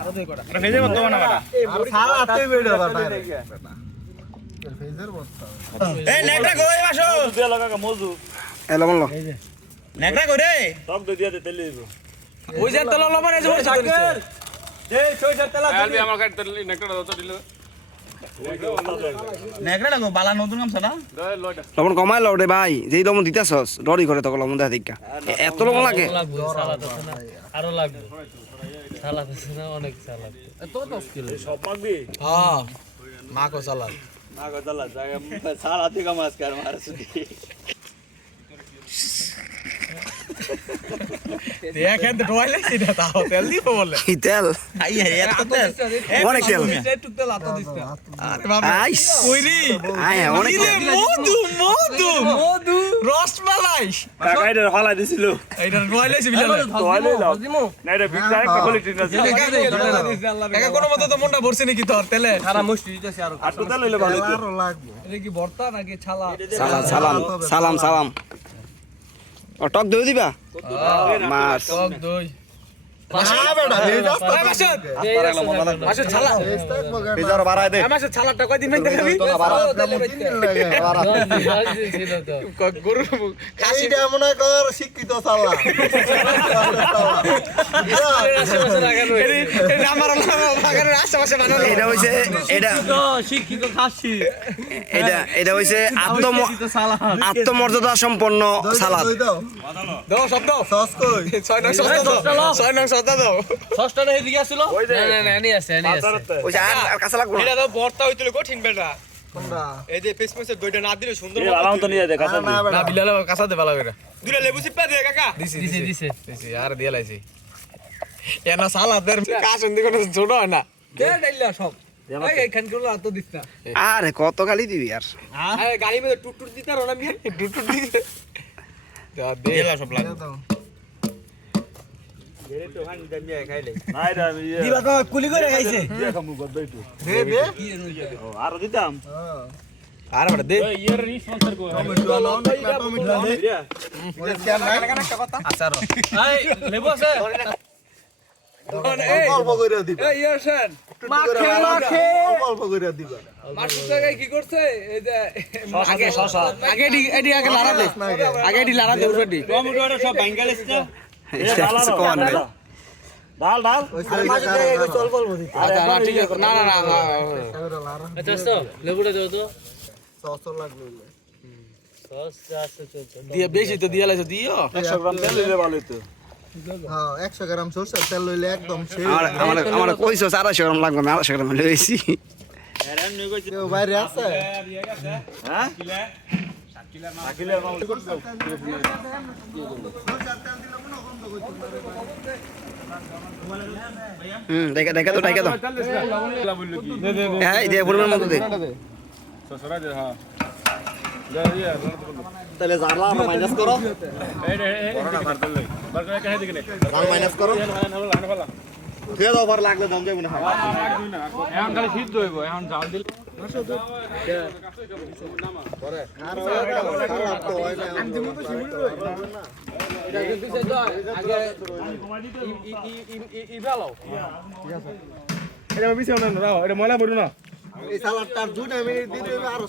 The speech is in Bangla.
আরো দেই কটা আরে ভেজে বর্তা বানা আর সারা আতেই বেড়ে বাটা ফেজের বর্তা এই নেকড়া কই আসো দিয়া লাগা মজু এলো বললো নেকড়া কই রে সব দিয়া দে তেল দিব ওই যে তেল লবণ এই যে সাকের যে ছয়টা তেল আলবি আমার কাছে তেল নেকড়া দাও তো দিল নেকড়া লাগো বালা নতুন কামছ না লবণ কমাই লও রে ভাই যেই লবণ দিতাছস ডরি করে তো লবণ দেয়া দেখা এত লবণ লাগে সালাদ আছে না আরো লাগবে সালাদ আছে না অনেক সালাদ এত 10 কিলো সব মাগবি হ্যাঁ মাকো সালাদ সালাদ দিগা মাছ কার মারছ দেখেন তো ঢোয়াইলে সিধা তাও তেল দিব বলে কি তেল আই এত তেল অনেক তেল একটু তেল আতো দিছ আরে বাবা কইরি আয় অনেক মধু মধু মধু রসমালাই কাকা এটা হলা দিছিল এইটা ঢোয়াইলেছি বিলে তোয়ালে লাও না এটা বিগটা একটা কোয়ালিটি না কাকা কোন মতে তো মনটা ভরছে নাকি তোর তেলে সারা মুষ্টি দিতেছি আর আর তো তেল হইলে ভালো হতো আরো লাগবে এটা কি ভর্তা নাকি ছালা সালাম ও টক দই দিবা মাছ টক দই না বেটা এই রাস্তা মাছ ছালা বেজার বাড়ায় দে মাছ ছালাটা কয়দিন মাইতে খাবি গরু খাসিটা মনে কর শিক্ষিত ছালা এটা আমার বাগানের আশেপাশে বানানো এটা হইছে এটা শিক্ষিত খাসি এটা হইছে আত্মমর্যাদা সম্পন্ন সালাদ দাও শব্দ সস কই 6 নং সস দাও 6 নং সস দাও ষষ্ঠ না এদিকে আসছিল না না এনি আছে ওইছে আর কাঁচা লাগবে এটা তো ভর্তা হইছিল কঠিন বেটা কোনটা এই যে পেছমেছে দইটা না দিলে সুন্দর এই আলাম তো নিয়ে দে কাঁচা না বিলালে কাঁচা দে ভালো করে দুইটা লেবু চিপা দে কাকা দিছে আর দিয়া লাইছি এনা সালাদের কাজ অন্ধি কোন ছোট হয় না দে ডাইলা সব এই এখান গুলো আতো দিছ না আরে কত গালি দিবি আর এই গাড়ি মধ্যে টুটটুট দিতা রনা মিয়া টুটটুট দিতে যা দেলা সব লাগে গেরে তো হান দামিয়া খাইলে নাই রে আমি দিবা তো কুলি করে খাইছে দিয়ে খামু গদ্দাই তো দে দে ও আর দিতাম আর বড় দে ইয়ার স্পন্সর কো টমেটো নাও টমেটো আচার এই লেবু আছে অল্প করে দিবা এই ইয়ারশান মাখে অল্প করে দিবা মাছ জায়গায় কি করছে এই যে আগে শশা আগে এডি আগে লারা দে আগে এডি লারা দে উঠি টমেটোটা সব ভাঙালিস না কোন রে ডাল ডাল মাছ জায়গায় কই অল্প অল্প দিতে আচ্ছা ঠিক আছে না আচ্ছা তো লেবুটা দাও তো সস লাগবে সস আছে তো দিয়ে বেশি তো দিয়া লাইছো দিও 100 গ্রাম তেল দিলে ভালো হতো হ্যাঁ 100 গ্রাম সরষের তেল লইলে একদম সেই আমার কইছো 400 গ্রাম লাগবে 250 গ্রাম লইছি এরান নিয়ে কইছে কেউ বাইরে আছে হ্যাঁ কিলা 7 কিলা মাছ কিলা করতে দেখা তো হ্যাঁ দে পরিমাণ মতো দে সসরা দে হ্যাঁ তাহলে জারলা মাইনাস করো করোনা মার দিলে বার করে কাহে দিকে জাল মাইনাস করো তুই দাও বার লাগলে দম যাবে না এখন খালি সিদ্ধ হইব এখন জাল দিল পরে আর খারাপ তো হয় না আমি তো শিবুল এটা কিন্তু সে তো আগে ই ভালো ঠিক আছে এটা বিছে না দাও এটা ময়লা পড়ো না এই সালাদটা 2 মিনিট দিতে হবে আর